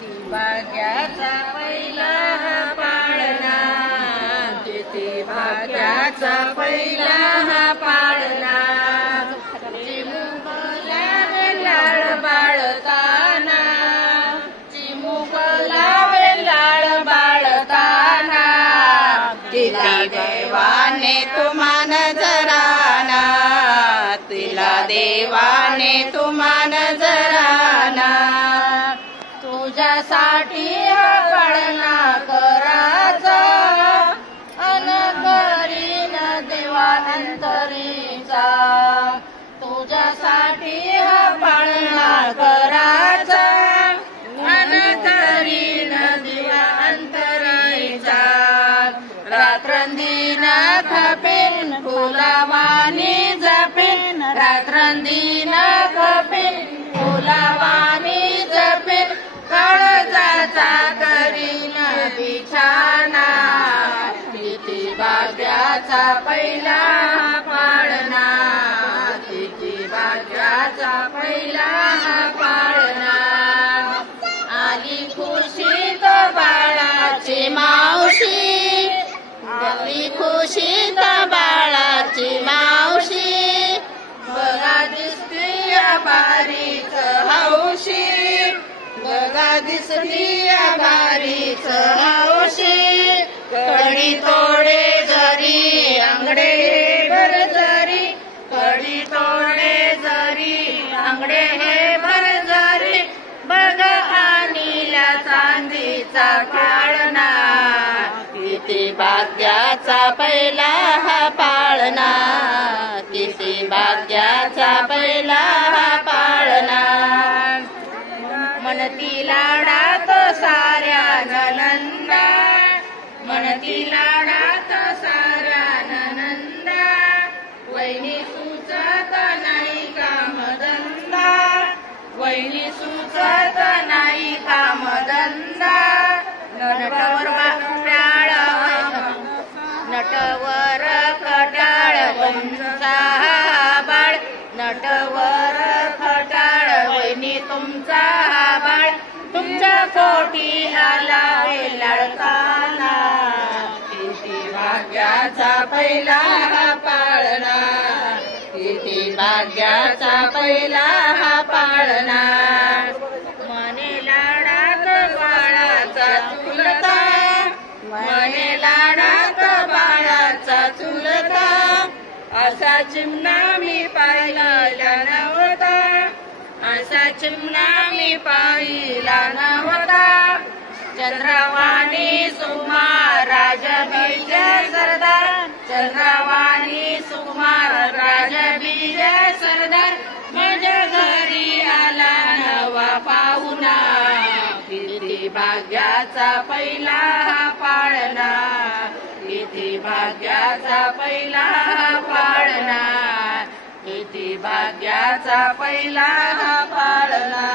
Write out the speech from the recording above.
किती भाग्याचा पहिला हा पाळणा, किती भाग्याचा पहिला हा पाळणा. चिमुकला लाळ बाळताना, चिमुकला लाळ बाळताना, तिला देवाने तुमान जराना, तिला देवाने तुमान जराना. तुझ्यासाठी हा पाळणा करायचा, अन करीन देवा अंतरीचा. तुझ्यासाठी हा पाळणा करायचा, अन करीन देवा अंतरीचा. रात्रंदिन खपेन फुलावानी जपेन, रात्रंदिन खपेन फुलावानी जपेन. काळजाचा करीन बिछाना, किती भाग्याचा पहिला पाळणा, किती भाग्याचा पहिला पाळणा. आली खुशीत बाळाची मावशी, आली खुशीत बाळाची मावशी. बघा दिसती बारीच हौशी, बघा दिसती बारीच हौशी. कडी तोडे जरी अंगडे भर जरी, कडी तोडे जरी अंगडे हे भर जरी. बघ आणीला चांदीचा पाळणा, किती भाग्याचा पहिला हा पाळणा, किती भाग्याचा पहिला हा पाळणा. मनती लाडात साऱ्या ननंदा, मनती लाडात साऱ्या ननंदा. वहिनी सुचत नाही कामधंदा, वहिनी सुचत नाही कामधंदा. नटवर कटाळ, नटवर कटाळ तुमचा बाळ, नटवर खटाळ वहिनी तुमचा बाळ. तुमच्या पोटी आला लाडकाना, किती भाग्याचा पहिला पाळणा, किती भाग्याचा पहिला पाळणा. मने लाडात बाळाचा चुलता, मने लाडात बाळाचा चुलता. असा चिमणा मी पाहिला नव्हता, असा चिमणा मी पाहिला नव्हता. चंद्रवाणी सुकुमार राजबीज सरदार, चंद्रवाणी सुकुमार राजबीज सरदार. माझ्या घरी आला नवा पाहुणा, किती भाग्याचा पहिला पाळणा, किती भाग्याचा पहिला पाळणा, किती भाग्याचा पहिला पाळणा.